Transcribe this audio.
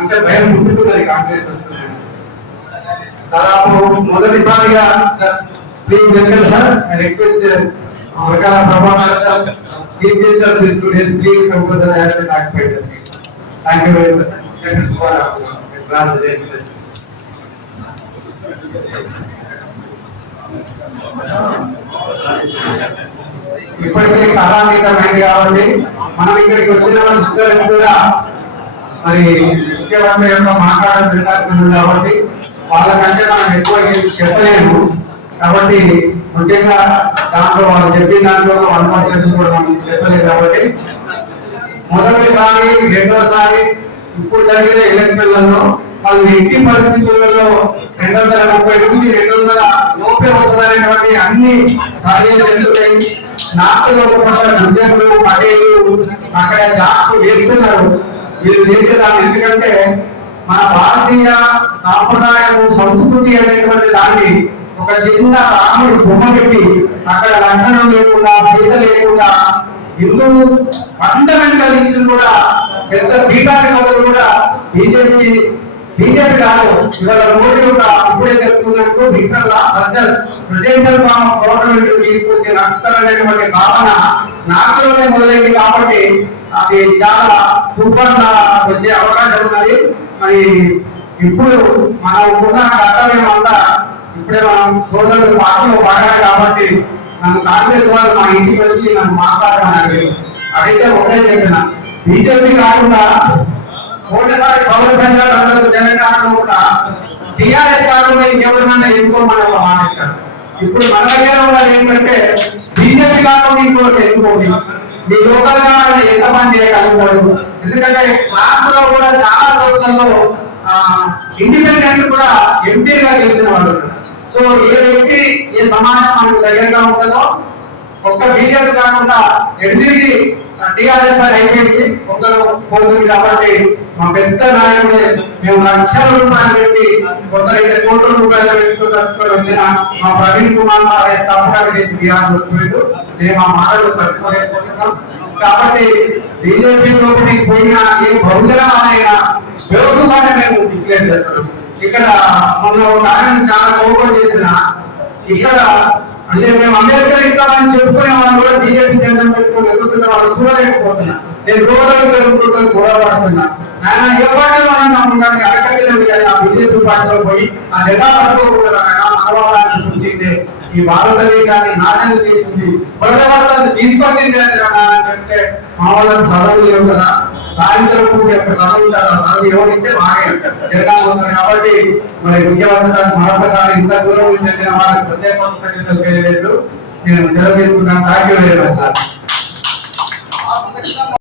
అంటే భయం పుట్టుతున్నది కాంగ్రెస్ వస్తుంది. దాదాపు మొదటిసారిగా ప్లీజ్ వెల్కమ్ సార్, రిక్వెస్ట్ ప్రకార ప్రభావం chief minister please come to the national occupied. Thank you very much. ఇప్పటికే కాలాతీతమైంది కాబట్టి మనం ఇక్కడికి వచ్చిన వాళ్ళందరూ కూడా మరి ముఖ్యమంత్రి యొక్క మాట్లాడాల్సింది కాబట్టి వాళ్ళకంటే మనం ఎక్కువ చెప్పలేము. కాబట్టి ముఖ్యంగా దాంట్లో వాళ్ళు చెప్పిన దాంట్లో 1% కూడా మనం చెప్పలేదు. కాబట్టి మొదటిసారి రెండోసారి ఇప్పుడు జరిగిన ఎలక్షన్లలో వాళ్ళు ఎట్టి పరిస్థితులలో 230 నుంచి 200 లోపే వస్తుందనేటువంటి అన్ని సాధ్యతలు నాకులో ఉద్యోగులు పటేలు అక్కడ జాబ్ వేస్తున్నారు. వీళ్ళు చేసేదాన్ని ఎందుకంటే మన భారతీయ సాంప్రదాయము సంస్కృతి అనేటువంటి దాన్ని ఒక చిన్న రాముడు బొమ్మ పెట్టి అక్కడ లక్షణం లేకుండా సీత లేకుండా హిందూ ఫండమెంటలిస్ట్ కూడా పెద్ద పీఠాధిపతులు కూడా బీజేపీ కాదు ఇవాళ మోడీ కూడా ఇప్పుడే చెప్తున్నట్టు ఇక్కడ ప్రెసిడెన్షియల్ ఫార్మ్ గవర్నమెంట్ తీసుకొచ్చి నడుపుతారనేటువంటి భావన నాకులోనే మొదలైంది. కాబట్టి అది చాలా తుఫాన్ వచ్చే అవకాశం ఉన్నది. మరి ఇప్పుడు మనం ఉన్న కర్తవ్యం అంతా ఇప్పుడే మనం సోదరులు పార్టీలో పడాలి. కాబట్టి నన్ను కాంగ్రెస్ వాళ్ళు మా ఇంటికి వచ్చి నన్ను మాట్లాడమన్నారు. అడిగితే ఒకటే చెప్పిన బీజేపీ కాకుండా ఒకటిసారి పవన్ సంఘాలు అందరూ తెలంగాణలో కూడా టీఆర్ఎస్ కాకుండా ఇంకెవరినైనా ఎన్నుకోమని ఒక మాట ఇచ్చారు. ఇప్పుడు మన దగ్గర ఉన్నది ఏంటంటే బీజేపీ కాకుండా ఇంకోటి ఎన్నుకోండి. మీ లోకల్ గా ఎంతమంది చేయగలుగుతారు? ఎందుకంటే క్లాస్ లో కూడా చాలా చోట్లలో ఇండిపెండెంట్ కూడా ఎంపీగా గెలిచిన వాళ్ళు. సో ఏ వ్యక్తి ఏ సమాజం మనకు దగ్గరగా ఉంటుందో ఒక్క బీజేపీ కాకుండా ఎన్నికకి టీఆర్ఎస్ పని అయిపోయింది ఒకరు పోతుంది. కాబట్టి మా పెద్ద నాయకుడు మేము లక్షల రూపాయలు పెట్టి కొందరైతే కోట్ల రూపాయలు పెట్టుకుని వచ్చిన మా ప్రవీణ్ కుమార్ సార్ తప్పకుండా చేసి బీఆర్ మేము ఆ మాటలు తట్టుకోలేకపోతున్నాం. కాబట్టి బీజేపీలోకి పోయిన ఏ బహుజనమైనా వ్యవసాయాన్ని మేము డిక్లేర్ చేస్తున్నాం. ఇక్కడ మొన్న ఒక ఆయన చాలా కోపం చేసిన ఇక్కడ అంటే మేము అంబేద్కర్ ఇస్తామని చెప్పుకునే వాళ్ళు కూడా బీజేపీ జెండా పెట్టుకుని ఎదుగుతున్న వాళ్ళు చూడలేకపోతున్నా. నేను రోజులు పెరుగుతుందని గొడవపడుతున్నా. ఆయన ఎవరిలో ఉండాలి అడగలేదు. బీజేపీ పార్టీలో పోయి ఆ జెండా పట్టుకోకూడదు. మనవాళ్ళని చేసే ఈ భారతదేశాన్ని నాశనం చేసింది వాళ్ళని తీసుకొచ్చింది అంటే మా వాళ్ళకు చదువు లేవు కదా, సాయంత్రం పూట యొక్క చదువు చదువు ఎవరిస్తే బాగా జరగబోతున్నారు. కాబట్టి మరి విద్యావంతులకు మరొకసారి ఇంత దూరం చెందిన వాళ్ళకి ప్రత్యేక తెలియలేదు. నేను సెలవు తీసుకున్నాను. Thank you very much sir.